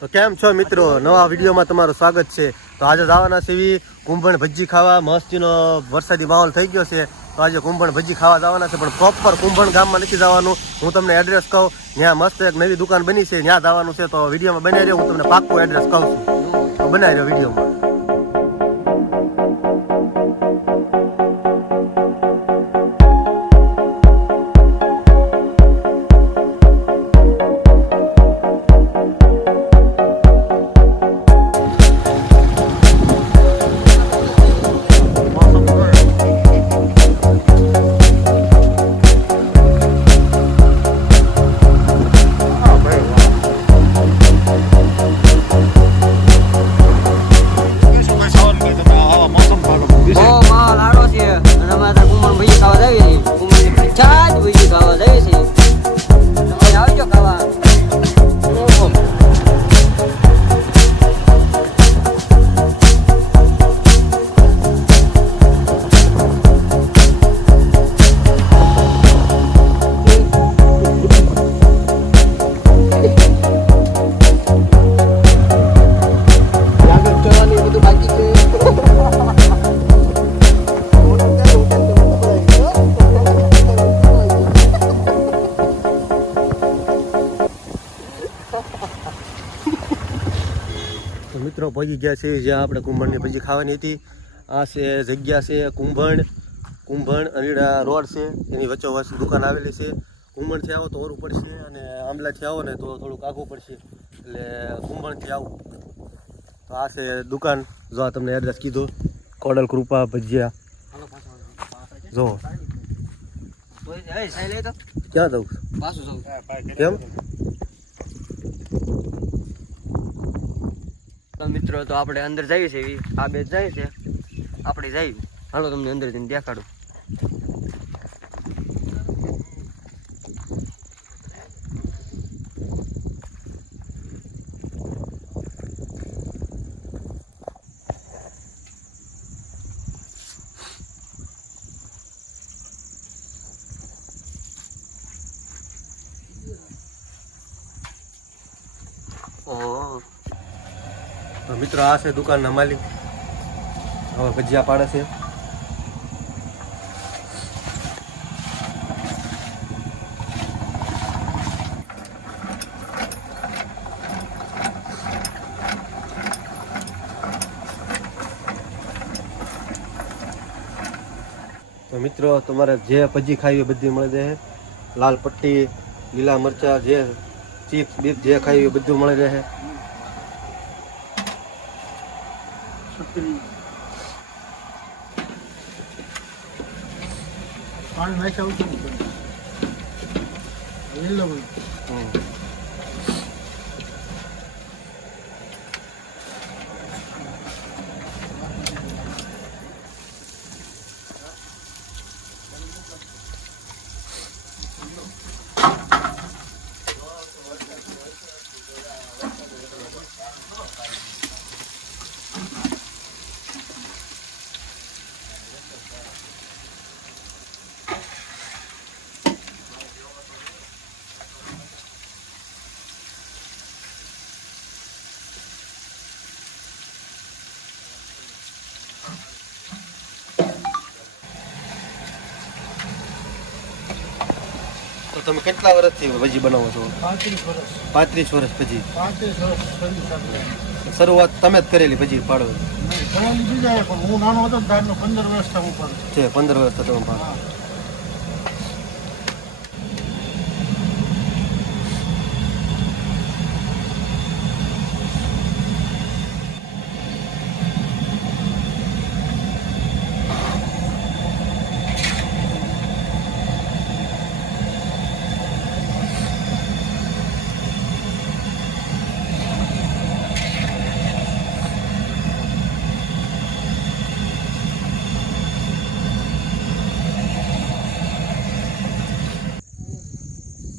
તો કેમ છો મિત્રો, નવા વિડીયોમાં તમારું સ્વાગત છે। તો આજે જવાના છે કુંભણ ભજી ખાવા। મસ્તીનો વરસાદી માહોલ થઈ ગયો છે તો આજે કુંભણ ભજી ખાવા જવાના છે, પણ પ્રોપર કુંભણ ગામમાં નથી જવાનું। હું તમને એડ્રેસ કહું, ત્યાં મસ્ત એક નવી દુકાન બની છે, ત્યાં જવાનું છે। તો વિડીયોમાં બનાવી રહ્યો, હું તમને પાક્કું એડ્રેસ કહું છું, તો બનાવી રહ્યો વિડીયોમાં। મિત્રો પહોંચી ગયા છે જ્યાં આપણે કુંભણની ભજી ખાવાની હતી। આ છે જગ્યા છે કુંભણ અણીડા રોડ છે, એની વચ્ચોવચ્ચ દુકાન આવેલી છે। કુંભણથી આવો તો ઓરું પડશે, અને આંબલાથી આવો ને તો થોડુંક આઘું પડશે, એટલે કુંભણથી આવું તો આ છે દુકાન। જો આ તમને એડ્રેસ કીધું, કોડલ કૃપા ભજીયા। જો ક્યાં દઉં કેમ મિત્રો, તો આપણે અંદર જઈએ છીએ, આ બે જાય છે, આપણે જઈએ, હાલો તમને અંદર જઈને દેખાડું। તો મિત્રો આ છે દુકાનના માલિક, હવે ભજીયા પાડે છે। તો મિત્રો તમારે જે ભજી ખાવી બધી મળી જાય, લાલ પટ્ટી, લીલા મરચા, જે ચિપ્સ બીપ જે ખાવી બધું મળી રહે। પાણી નાખ્યા તો તમે કેટલા વર્ષથી ભજી બનાવો છો? 35 વર્ષ। 35 વર્ષ ભજી? 35 વર્ષ શરૂઆત તમે જ કરેલી ભજી પાડો? બીજા પણ હું નાનો હતો ત્યારનો 15 વર્ષથી હું પાડું છે। 15 વર્ષ તમે પાડો?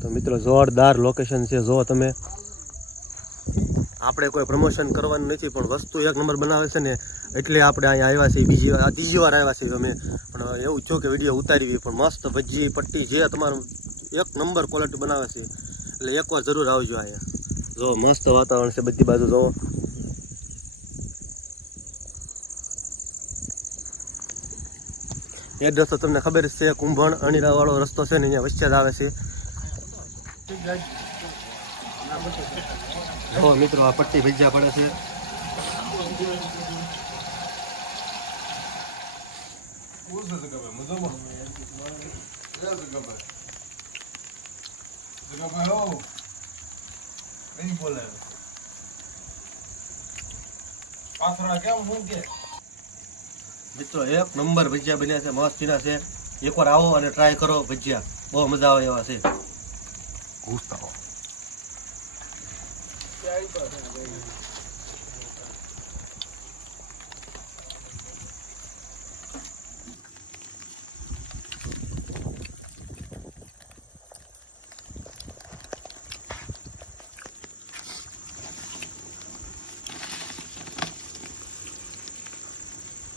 તો મિત્રો જોરદાર લોકેશન છે, જો તમે। આપણે કોઈ પ્રમોશન કરવાનું નથી, પણ વસ્તુ એક નંબર બનાવે છે ને, એટલે આપણે અહીંયા આવ્યા છીએ। ત્રીજી વાર આવ્યા છીએ અમે, પણ એવું છો કે વિડીયો ઉતારવી, પણ મસ્ત ભજી પટ્ટી જે તમારું એક નંબર ક્વોલિટી બનાવે છે, એટલે એકવાર જરૂર આવજો અહીંયા। જો મસ્ત વાતાવરણ છે બધી બાજુ જો. એડ્રેસ તો તમને ખબર જ છે, કુંભણ અણીરા વાળો રસ્તો છે ને અહીંયા વચ્ચે જ આવે છે. જો મિત્રો આ પટ્ટી ભજીયા પડે છે. મિત્રો એક નંબર ભજીયા બન્યા છે, મસ્ત પીના છે. એકવાર આવો અને ટ્રાય કરો ભજીયા, બહુ મજા આવે એવા છે.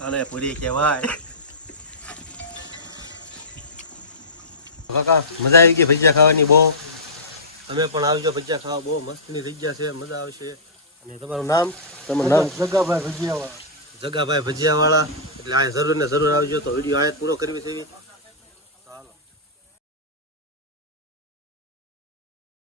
આને પૂરી કહેવાય. કાકા મજા આવી ગઈ ભજીયા ખાવાની બહુ. તમે પણ આવજો ભજીયા ખાવા, બહુ મસ્તની જગ્યા છે, મજા આવશે. અને તમારું નામ? તમારું નામ? જગાભાઈ ભજીયાવાળા. જગાભાઈ ભજીયાવાળા. એટલે આ જરૂર ને જરૂર આવજો. તો વિડીયો આ પૂરો કરવી છે.